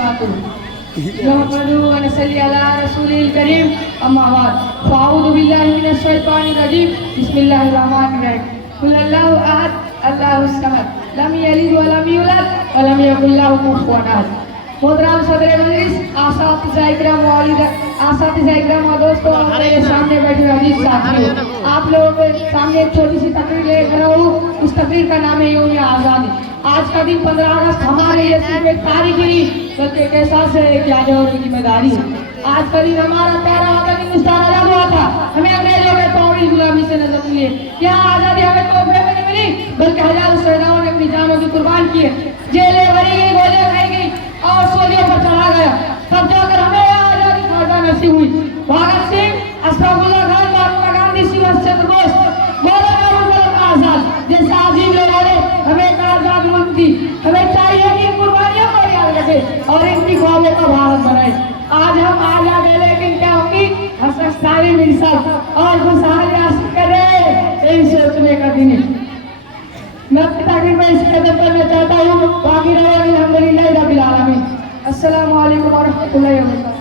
बरकातुहू। नहमदुहू व नसल्ली अला रसूलिल करीम, अम्मा बाद। फ़अऊज़ु बिल्लाहि मिनश शैतानिर रजीम, बिस्मिल्लाहिर रहमानिर रहीम। कुल अल्लाहु अहद, अल्लाहुस समद, लम यलिद व लम यूलद व लम यकुल लहू कुफुवन अहद। मोहतरम सदर मजलिस, आसातिज़ा इकराम और दोस्तों, मेरे सामने बैठे अजीज साथियों, आप लोगों के सामने एक छोटी सी तकरीर लेकर रहा हूँ। उस तकरीर का नाम है यौम आज़ादी। आज का दिन 15 अगस्त हमारे लिए सिर्फ एक तारीख नहीं बल्कि एक एहसास है, एक याद और जिम्मेदारी है। आज का दिन हमारा प्यारा वतन हिंदुस्तान आजाद हुआ था। हमें अंग्रेजों के तौहीद गुलामी से नजर मिली। यह आज़ादी हमें तोहफे में नहीं मिली बल्कि हजारों शहीदाओं ने अपनी जानों की कुर्बान की है। जेलें भरी गई, गोलियां खाई गई और सोलियों पर चढ़ा गया, तब जाकर हमें आजादी खाजा नसीब हुई। भगत सिंह, अशफाकुल्लाह खान, महात्मा गांधी, सुभाष चंद्र बोस, मौलाना अबुल कलाम आजाद जैसे अजीम लोगों ने हमें एक आजाद मुल्क दी। हमें चाहिए कि इन कुर्बानियों को याद रखें और इनकी ख्वाबों का भारत बनाए। आज हम आजाद हैं लेकिन क्या होगी हर शख्स सारी इंसाफ और खुशहाली हासिल करे, यही सोचने का दिन है। मैं अपनी तारीफ में इस कदम करना चाहता हूँ। बाकी रवानी अल्हम्दुलिल्लाह रब्बिल आलमीन। अस्सलामु अलैकुम व रहमतुल्लाहि व बरकातुहू।